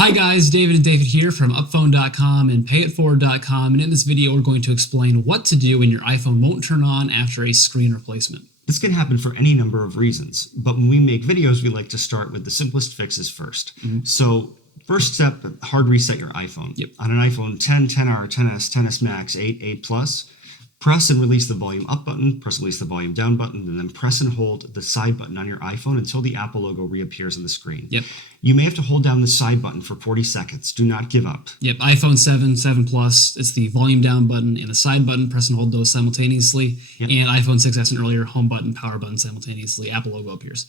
Hi guys, David and David here from upphone.com and payetteforward.com, and in this video we're going to explain what to do when your iPhone won't turn on after a screen replacement. This can happen for any number of reasons, but when we make videos, we like to start with the simplest fixes first. So first step, hard reset your iPhone. On an iPhone 10, 10R, 10S, 10S Max, 8, 8 Plus, press and release the volume up button, press and release the volume down button, and then press and hold the side button on your iPhone until the Apple logo reappears on the screen. You may have to hold down the side button for 40 seconds. Do not give up. iPhone 7, 7 Plus, it's the volume down button and the side button. Press and hold those simultaneously. And iPhone 6S and earlier, home button, power button simultaneously. Apple logo appears.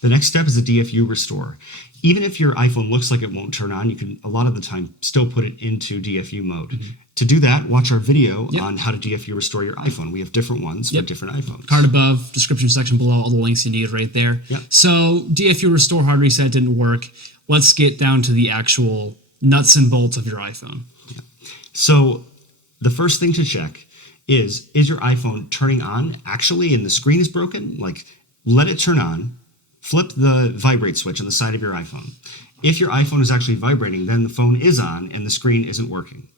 The next step is a DFU restore. Even if your iPhone looks like it won't turn on, you can, a lot of the time, still put it into DFU mode. To do that, watch our video on how to DFU restore your iPhone. We have different ones for different iPhones. Card above, description section below, all the links you need right there. So DFU restore hard reset didn't work. Let's get down to the actual nuts and bolts of your iPhone. So the first thing to check is your iPhone turning on actually and the screen is broken? Like, let it turn on. Flip the vibrate switch on the side of your iPhone. If your iPhone is actually vibrating, then the phone is on and the screen isn't working.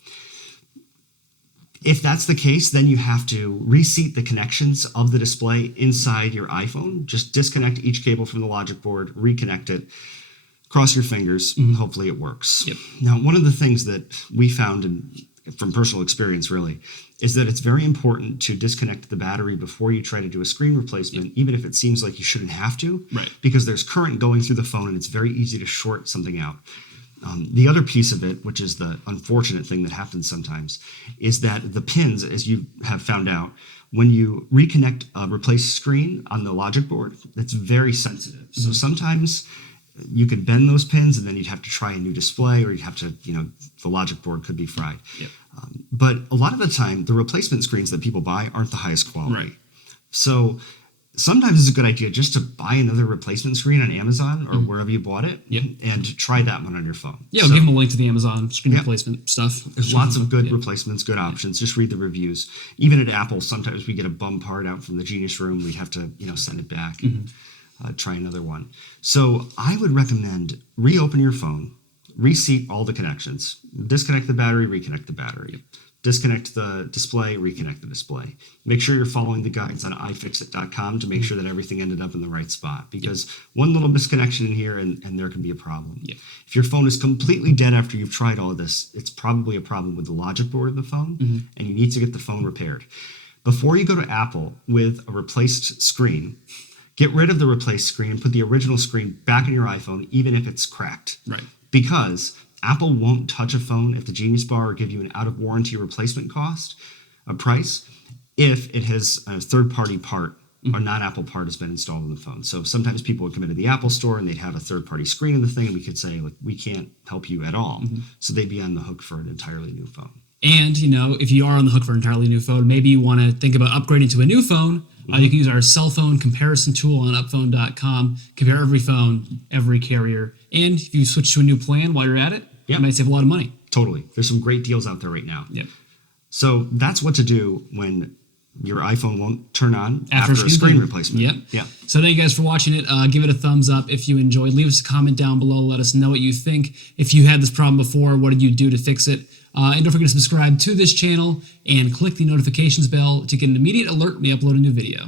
If that's the case, then you have to reseat the connections of the display inside your iPhone. Just disconnect each cable from the logic board, reconnect it, cross your fingers, hopefully it works. Now, one of the things that we found from personal experience really, is that it's very important to disconnect the battery before you try to do a screen replacement, even if it seems like you shouldn't have to, because there's current going through the phone and it's very easy to short something out. The other piece of it, which is the unfortunate thing that happens sometimes, is that the pins, as you have found out, when you reconnect a replaced screen on the logic board, it's very sensitive. So sometimes you could bend those pins and then you'd have to try a new display, or you'd have to, the logic board could be fried. But a lot of the time, the replacement screens that people buy aren't the highest quality. So sometimes it's a good idea just to buy another replacement screen on Amazon or wherever you bought it and try that one on your phone. We'll give them a link to the Amazon screen replacement stuff. There's lots of good replacements, good options. Just read the reviews. Even at Apple, sometimes we get a bum part out from the Genius Room. We have to, send it back. Try another one. So I would recommend reopen your phone, reseat all the connections, disconnect the battery, reconnect the battery, disconnect the display, reconnect the display. Make sure you're following the guides on iFixit.com to make sure that everything ended up in the right spot, because one little misconnection in here and there can be a problem. If your phone is completely dead after you've tried all of this, it's probably a problem with the logic board of the phone, and you need to get the phone repaired. Before you go to Apple with a replaced screen, get rid of the replaced screen and put the original screen back in your iPhone, even if it's cracked. Because Apple won't touch a phone if the Genius Bar or give you an out-of-warranty replacement price, if it has a third-party part or non-Apple part has been installed in the phone. So sometimes people would come into the Apple store and they'd have a third-party screen in the thing, and we could say, like, we can't help you at all. So they'd be on the hook for an entirely new phone. And, if you are on the hook for an entirely new phone, maybe you want to think about upgrading to a new phone. You can use our cell phone comparison tool on upphone.com. Compare every phone, every carrier. And if you switch to a new plan while you're at it, you might save a lot of money. Totally. There's some great deals out there right now. So that's what to do when your iPhone won't turn on after a screen replacement. So thank you guys for watching it. Give it a thumbs up if you enjoyed. Leave us a comment down below. Let us know what you think. If you had this problem before, what did you do to fix it? And don't forget to subscribe to this channel and click the notifications bell to get an immediate alert when we upload a new video.